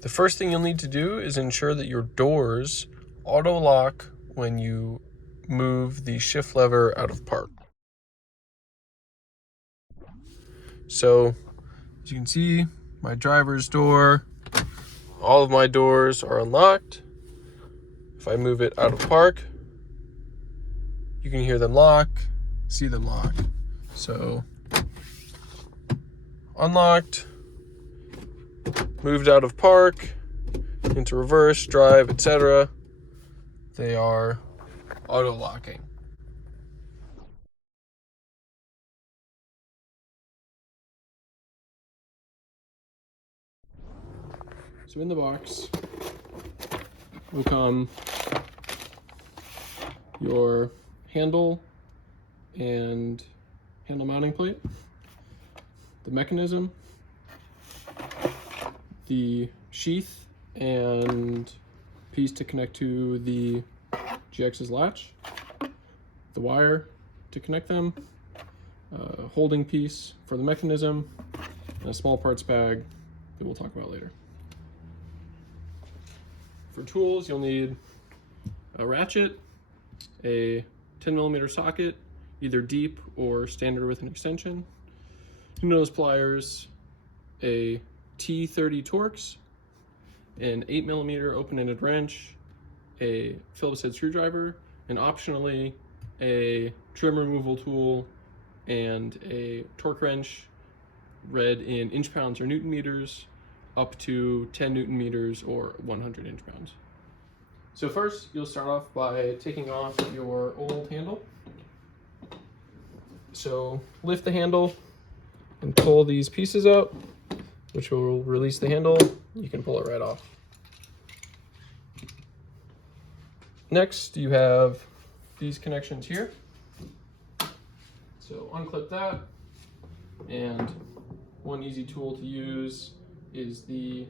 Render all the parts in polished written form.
The first thing you'll need to do is ensure that your doors auto lock when you move the shift lever out of park. So as you can see, my driver's door, all of my doors are unlocked. If I move it out of park, you can hear them lock, see them lock. So unlocked, moved out of park, into reverse, drive, etc. They are auto locking. So in the box will come your handle and handle mounting plate, the mechanism, the sheath and piece to connect to the GX's latch, the wire to connect them, holding piece for the mechanism, and a small parts bag that we'll talk about later. For tools, you'll need a ratchet, a 10mm socket, either deep or standard with an extension, 2 nose pliers, a T30 Torx, an 8mm open-ended wrench, a Phillips head screwdriver, and optionally a trim removal tool and a torque wrench read in inch pounds or newton meters up to 10 newton meters or 100 inch pounds. So first, you'll start off by taking off your old handle. So lift the handle and pull these pieces out, which will release the handle. You can pull it right off. Next, you have these connections here. So unclip that, and one easy tool to use is the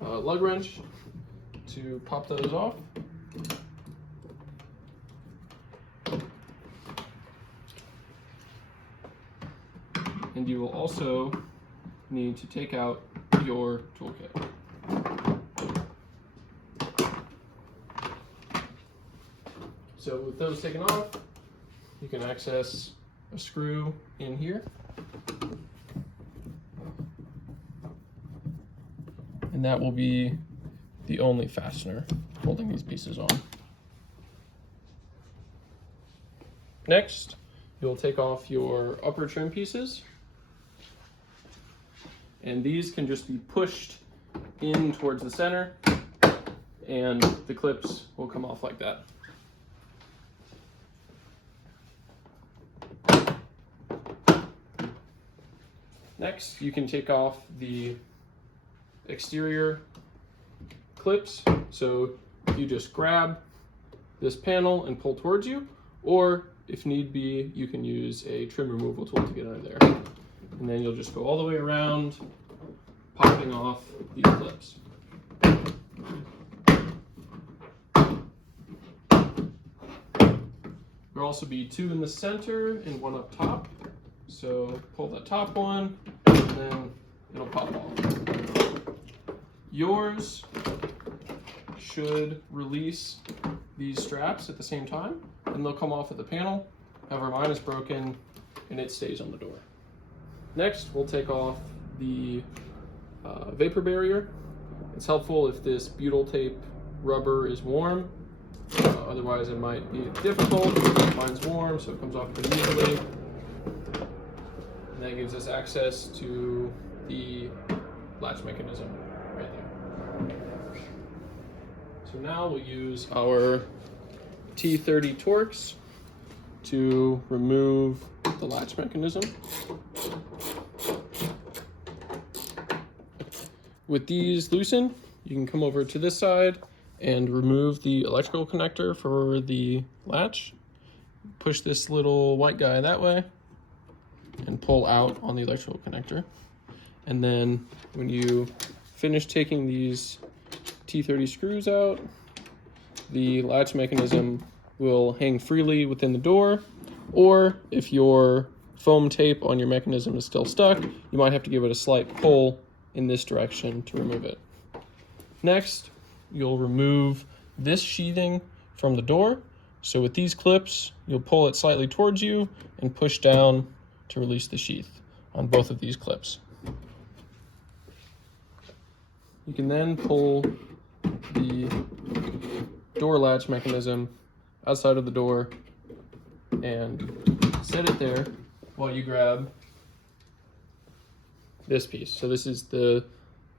lug wrench to pop those off. And you will also need to take out your toolkit. So with those taken off, you can access a screw in here. And that will be the only fastener holding these pieces on. Next, you'll take off your upper trim pieces. And these can just be pushed in towards the center, and the clips will come off like that. Next, you can take off the exterior clips. So you just grab this panel and pull towards you, or if need be, you can use a trim removal tool to get under there. And then you'll just go all the way around, popping off these clips. There'll also be 2 in the center and 1 up top. So pull the top one, and then it'll pop off. Yours should release these straps at the same time, and they'll come off at the panel. However, mine is broken and it stays on the door. Next, we'll take off the vapor barrier. It's helpful if this butyl tape rubber is warm. Otherwise, it might be difficult. Mine's warm, so it comes off pretty easily. And that gives us access to the latch mechanism right there. So now we'll use our T30 Torx to remove the latch mechanism. With these loosened, you can come over to this side and remove the electrical connector for the latch. Push this little white guy that way and pull out on the electrical connector. And then when you finish taking these T30 screws out, the latch mechanism will hang freely within the door, or if your foam tape on your mechanism is still stuck, you might have to give it a slight pull in this direction to remove it. Next, you'll remove this sheathing from the door. So with these clips, you'll pull it slightly towards you and push down to release the sheath on both of these clips. You can then pull the door latch mechanism outside of the door and set it there while you grab this piece. So this is the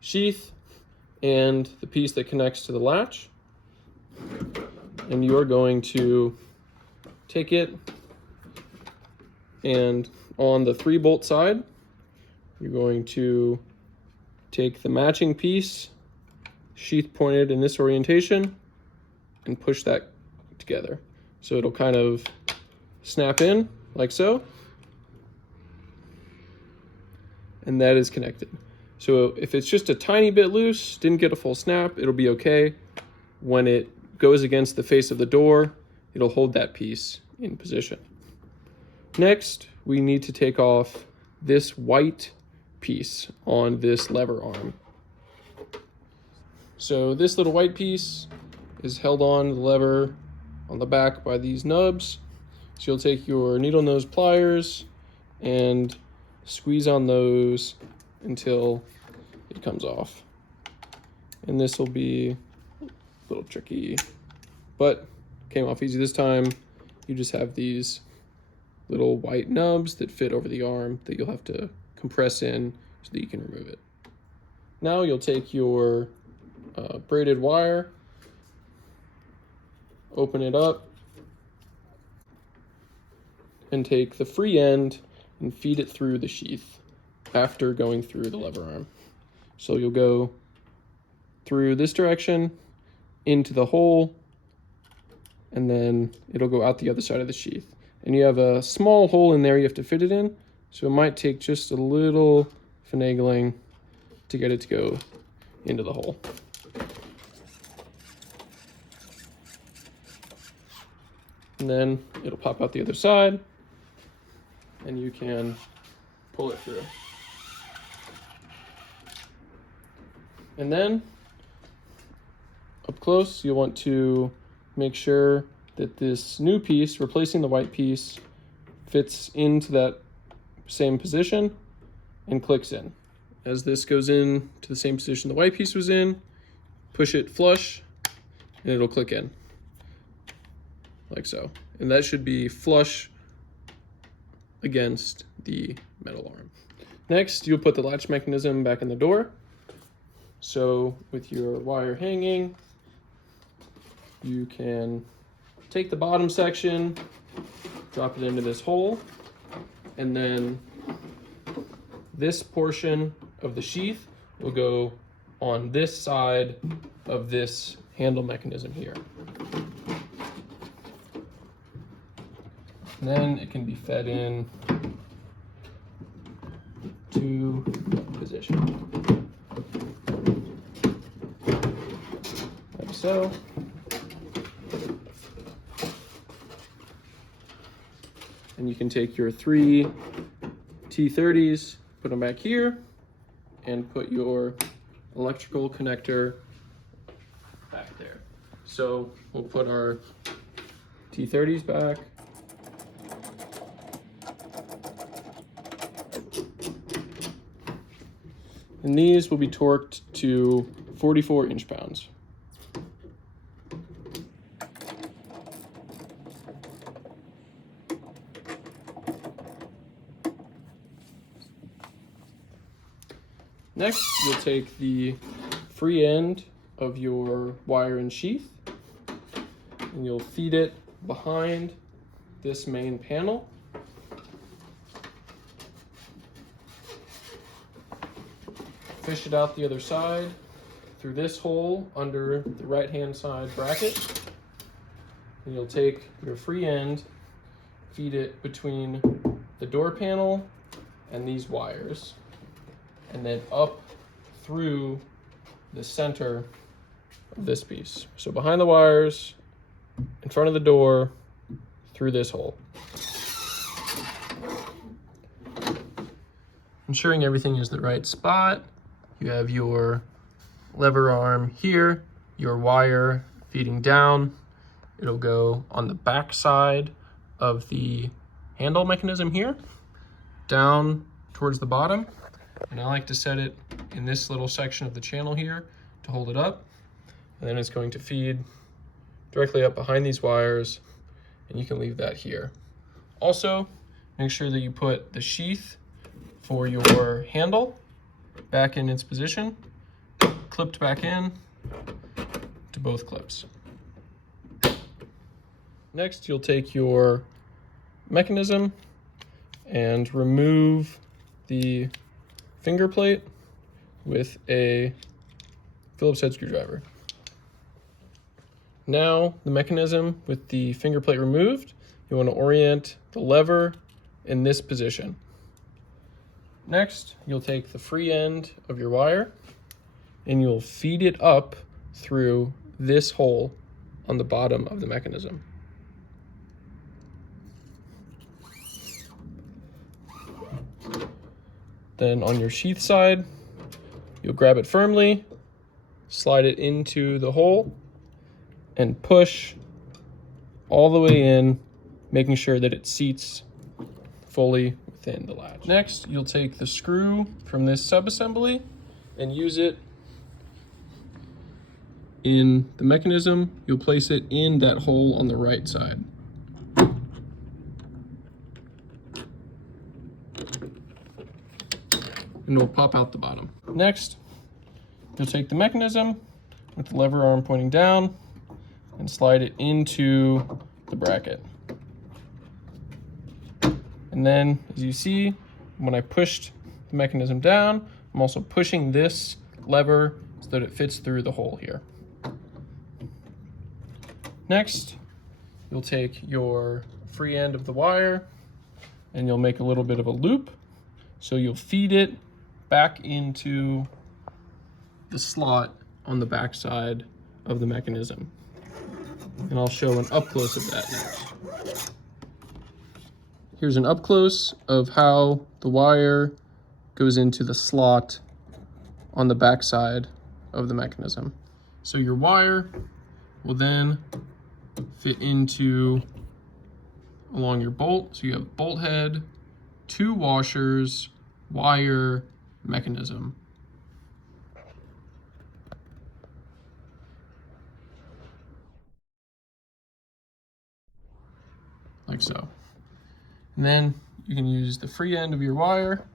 sheath and the piece that connects to the latch. And you're going to take it, and on the 3-bolt side, you're going to take the matching piece, sheath pointed in this orientation, and push that together. So it'll kind of snap in like so. And that is connected. So if it's just a tiny bit loose, didn't get a full snap, it'll be okay. When it goes against the face of the door, it'll hold that piece in position. Next, we need to take off this white piece on this lever arm. So this little white piece is held on the lever on the back by these nubs. So you'll take your needle nose pliers and squeeze on those until it comes off. And this will be a little tricky, but came off easy this time. You just have these little white nubs that fit over the arm that you'll have to compress in so that you can remove it. Now you'll take your braided wire, open it up, and take the free end and feed it through the sheath after going through the lever arm. So you'll go through this direction into the hole, and then it'll go out the other side of the sheath. And you have a small hole in there you have to fit it in, so it might take just a little finagling to get it to go into the hole. And then it'll pop out the other side, and you can pull it through. And then up close, you'll want to make sure that this new piece, replacing the white piece, fits into that same position and clicks in. As this goes in to the same position the white piece was in, push it flush and it'll click in, like so. And that should be flush against the metal arm. Next, you'll put the latch mechanism back in the door. So with your wire hanging, you can take the bottom section, drop it into this hole, and then this portion of the sheath will go on this side of this handle mechanism here. And then it can be fed in to position, like so. And you can take your 3 T30s, put them back here, and put your electrical connector back there. So we'll put our T30s back. And these will be torqued to 44 inch-pounds. Next, you'll take the free end of your wire and sheath, and you'll feed it behind this main panel. Fish it out the other side through this hole under the right-hand side bracket. And you'll take your free end, feed it between the door panel and these wires, and then up through the center of this piece. So behind the wires, in front of the door, through this hole. Ensuring everything is the right spot, you have your lever arm here, your wire feeding down. It'll go on the back side of the handle mechanism here, down towards the bottom. And I like to set it in this little section of the channel here to hold it up. And then it's going to feed directly up behind these wires, and you can leave that here. Also, make sure that you put the sheath for your handle back in its position, clipped back in to both clips. Next, you'll take your mechanism and remove the finger plate with a Phillips head screwdriver. Now, the mechanism with the finger plate removed, you want to orient the lever in this position. Next, you'll take the free end of your wire and you'll feed it up through this hole on the bottom of the mechanism. Then on your sheath side, you'll grab it firmly, slide it into the hole, and push all the way in, making sure that it seats fully within the latch. Next, you'll take the screw from this subassembly and use it in the mechanism. You'll place it in that hole on the right side. And it'll pop out the bottom. Next, you'll take the mechanism with the lever arm pointing down and slide it into the bracket. And then, as you see, when I pushed the mechanism down, I'm also pushing this lever so that it fits through the hole here. Next, you'll take your free end of the wire and you'll make a little bit of a loop. So you'll feed it back into the slot on the back side of the mechanism. And I'll show an up close of that next. Here's an up close of how the wire goes into the slot on the back side of the mechanism. So your wire will then fit into along your bolt. So you have bolt head, 2 washers, wire, mechanism. Like so. And then you can use the free end of your wire,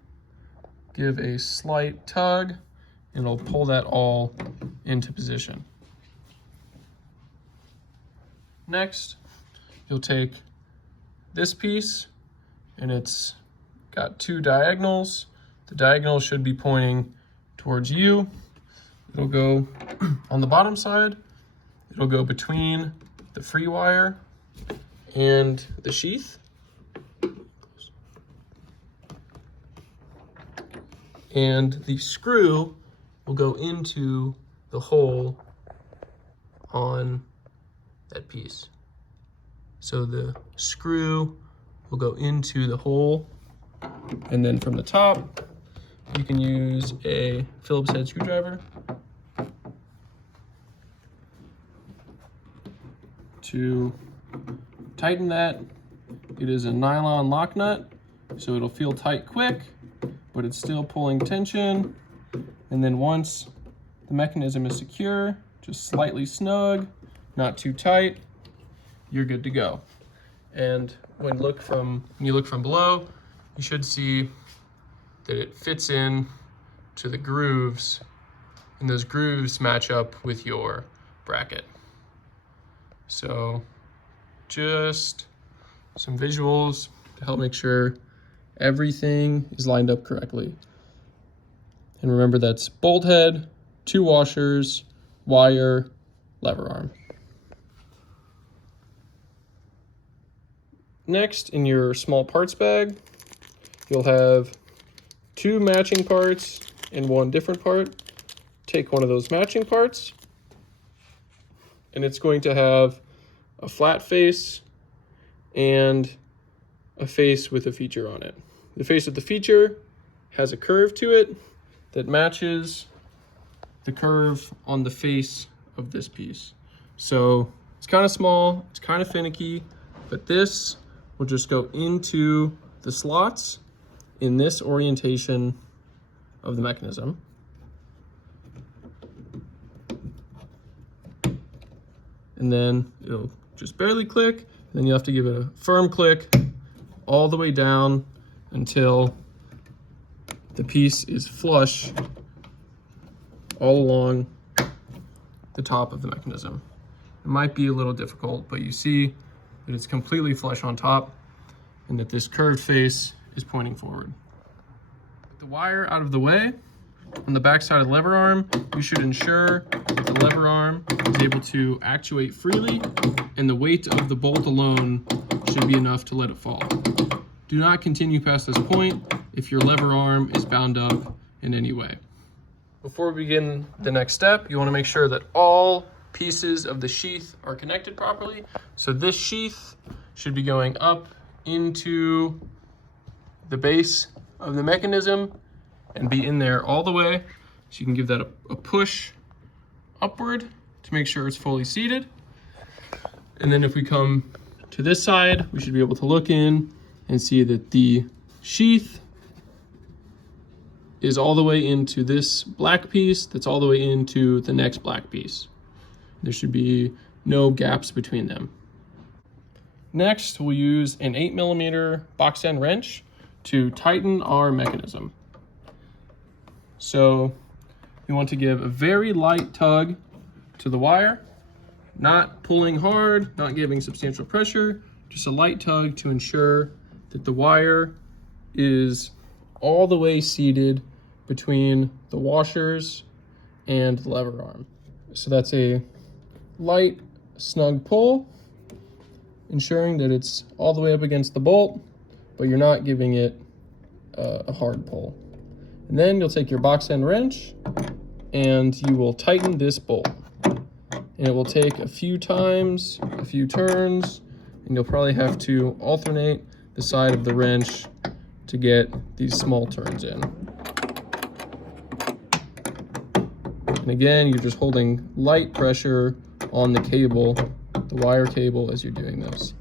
give a slight tug, and it'll pull that all into position. Next, you'll take this piece, and it's got 2 diagonals. The diagonal should be pointing towards you. It'll go on the bottom side. It'll go between the free wire and the sheath. And the screw will go into the hole on that piece. So the screw will go into the hole, and then from the top, you can use a Phillips head screwdriver to tighten that. It is a nylon lock nut, so it'll feel tight quick, but it's still pulling tension. And then once the mechanism is secure, just slightly snug, not too tight, you're good to go. And when you look from below, you should see that it fits in to the grooves, and those grooves match up with your bracket. So just some visuals to help make sure everything is lined up correctly. And remember, that's bolt head, 2 washers, wire, lever arm. Next, in your small parts bag, you'll have 2 matching parts and 1 different part. Take one of those matching parts, and it's going to have a flat face and a face with a feature on it. The face of the feature has a curve to it that matches the curve on the face of this piece. So it's kind of small, it's kind of finicky, but this will just go into the slots in this orientation of the mechanism. And then it'll just barely click. Then you have to give it a firm click all the way down until the piece is flush all along the top of the mechanism. It might be a little difficult, but you see that it's completely flush on top and that this curved face is pointing forward. With the wire out of the way, on the back side of the lever arm, you should ensure that the lever arm is able to actuate freely and the weight of the bolt alone should be enough to let it fall. Do not continue past this point if your lever arm is bound up in any way. Before we begin the next step, you want to make sure that all pieces of the sheath are connected properly. So this sheath should be going up into the base of the mechanism and be in there all the way. So you can give that a push upward to make sure it's fully seated. And then if we come to this side, we should be able to look in and see that the sheath is all the way into this black piece that's all the way into the next black piece. There should be no gaps between them. Next, we'll use an 8mm box end wrench to tighten our mechanism. So you want to give a very light tug to the wire, not pulling hard, not giving substantial pressure, just a light tug to ensure that the wire is all the way seated between the washers and the lever arm. So that's a light, snug pull, ensuring that it's all the way up against the bolt, but you're not giving it a hard pull. And then you'll take your box end wrench and you will tighten this bolt. And it will take a few times, a few turns, and you'll probably have to alternate the side of the wrench to get these small turns in. And again, you're just holding light pressure on the cable, the wire cable, as you're doing this.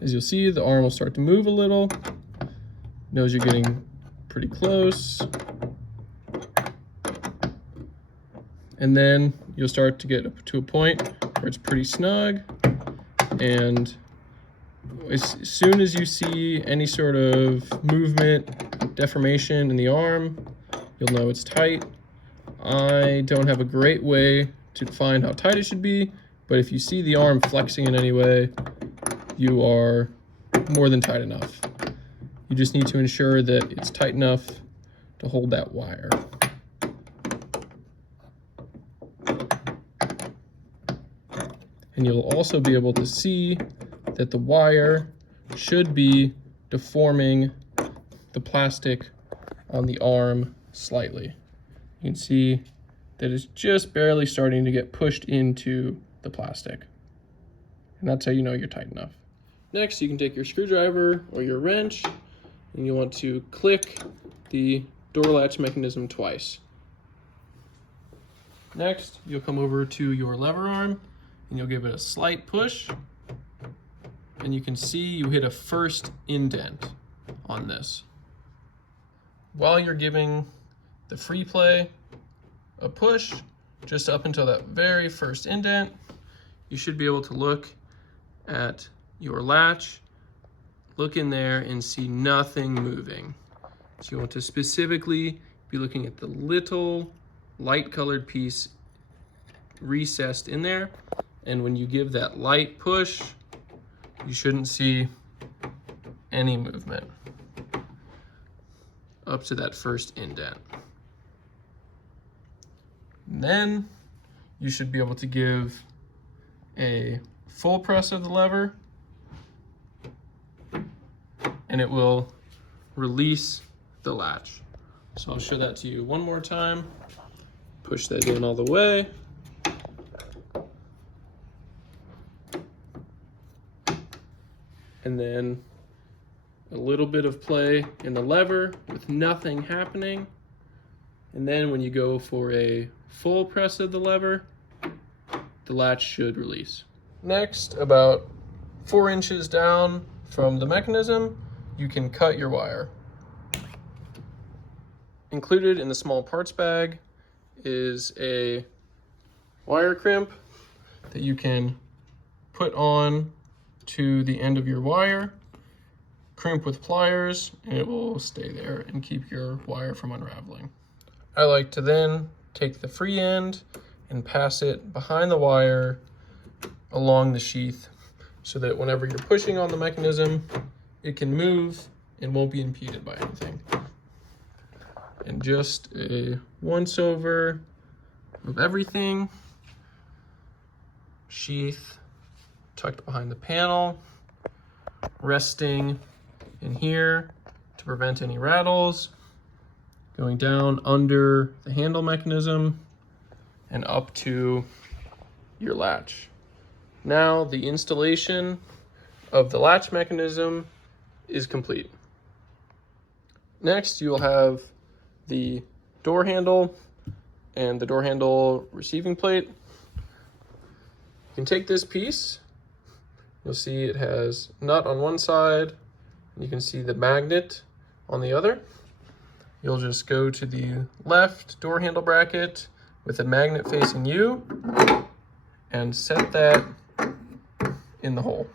As you'll see, the arm will start to move a little. Knows you're getting pretty close. And then you'll start to get to a point where it's pretty snug. And as soon as you see any sort of movement, deformation in the arm, you'll know it's tight. I don't have a great way to find how tight it should be, but if you see the arm flexing in any way, you are more than tight enough. You just need to ensure that it's tight enough to hold that wire. And you'll also be able to see that the wire should be deforming the plastic on the arm slightly. You can see that it's just barely starting to get pushed into the plastic. And that's how you know you're tight enough. Next, you can take your screwdriver or your wrench and you want to click the door latch mechanism twice. Next, you'll come over to your lever arm and you'll give it a slight push. And you can see you hit a first indent on this. While you're giving the free play a push, just up until that very first indent, you should be able to look at your latch, look in there and see nothing moving. So you want to specifically be looking at the little light colored piece recessed in there. And when you give that light push, you shouldn't see any movement up to that first indent. And then you should be able to give a full press of the lever and it will release the latch. So I'll show that to you one more time. Push that in all the way. And then a little bit of play in the lever with nothing happening, And then when you go for a full press of the lever, the latch should release. Next, about 4 inches down from the mechanism, you can cut your wire. Included in the small parts bag is a wire crimp that you can put on to the end of your wire, crimp with pliers, and it will stay there and keep your wire from unraveling. I like to then take the free end and pass it behind the wire along the sheath so that whenever you're pushing on the mechanism, it can move and won't be impeded by anything. And just a once over of everything. Sheath tucked behind the panel, resting in here to prevent any rattles, going down under the handle mechanism and up to your latch. Now the installation of the latch mechanism is complete. Next, you will have the door handle and the door handle receiving plate. You can take this piece. You'll see it has nut on one side, and you can see the magnet on the other. You'll just go to the left door handle bracket with the magnet facing you and set that in the hole.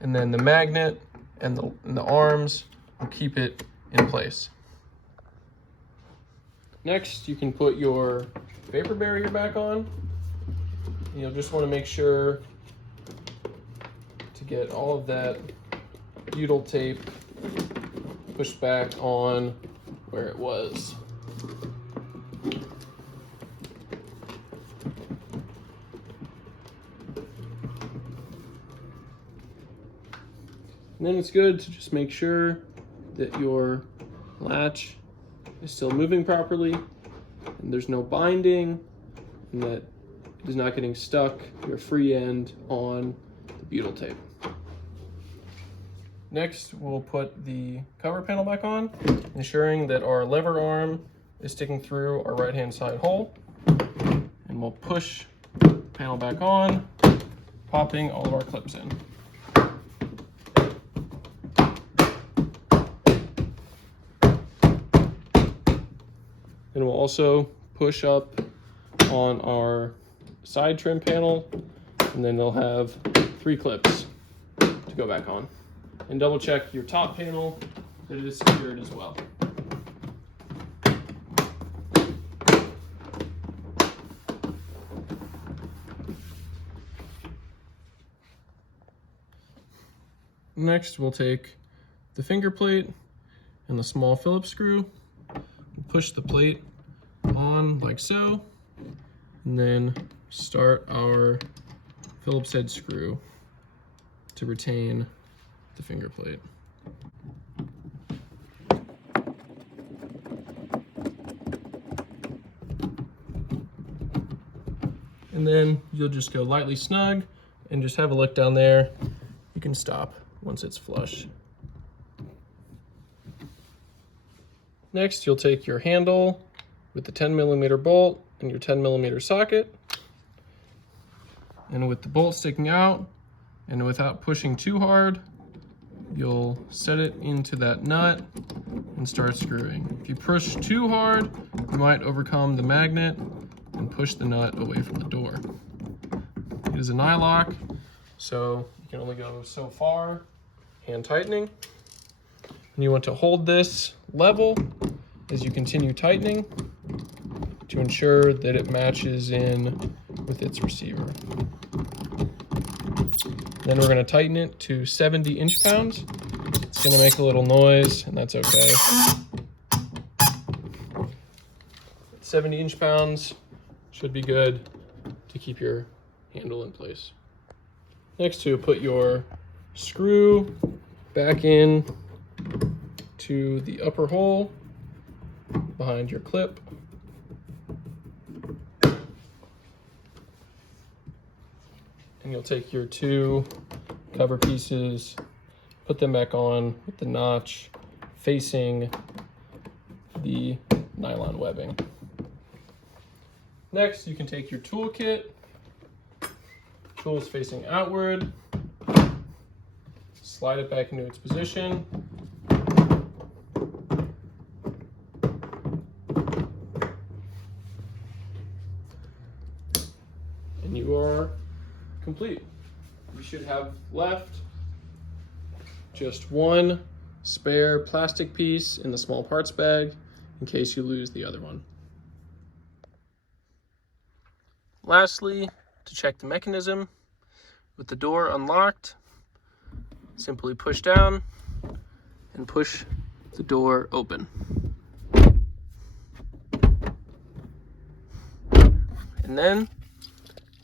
And then the magnet and the arms will keep it in place. Next, you can put your vapor barrier back on. You'll just want to make sure to get all of that butyl tape pushed back on where it was. And then it's good to just make sure that your latch is still moving properly and there's no binding and that it is not getting stuck, your free end, on the butyl tape. Next, we'll put the cover panel back on, ensuring that our lever arm is sticking through our right-hand side hole. And we'll push the panel back on, popping all of our clips in. Then we'll also push up on our side trim panel, and then they'll have 3 clips to go back on. And double check your top panel that it is secured as well. Next, we'll take the finger plate and the small Phillips screw, push the plate on like so, and then start our Phillips head screw to retain the finger plate. And then you'll just go lightly snug and just have a look down there. You can stop once it's flush. Next, you'll take your handle with the 10mm bolt and your 10mm socket, and with the bolt sticking out and without pushing too hard, you'll set it into that nut and start screwing. If you push too hard, you might overcome the magnet and push the nut away from the door. It is a nylock, so you can only go so far, hand tightening. And you want to hold this level as you continue tightening to ensure that it matches in with its receiver. Then we're going to tighten it to 70 inch-pounds. It's going to make a little noise, and that's okay. 70 inch-pounds should be good to keep your handle in place. Next, you put your screw back in to the upper hole behind your clip. And you'll take your 2 cover pieces, put them back on with the notch facing the nylon webbing. Next, you can take your toolkit, tools facing outward, slide it back into its position. And you are complete. You should have left just one spare plastic piece in the small parts bag in case you lose the other one. Lastly, to check the mechanism, with the door unlocked, simply push down and push the door open. And then,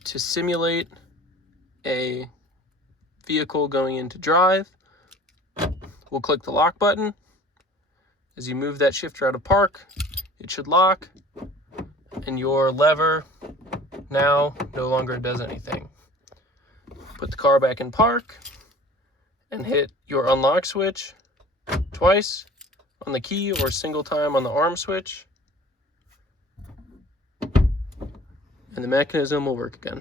to simulate a vehicle going into drive, we'll click the lock button. As you move that shifter out of park, it should lock, and your lever now no longer does anything. Put the car back in park and hit your unlock switch twice on the key or a single time on the arm switch, and the mechanism will work again.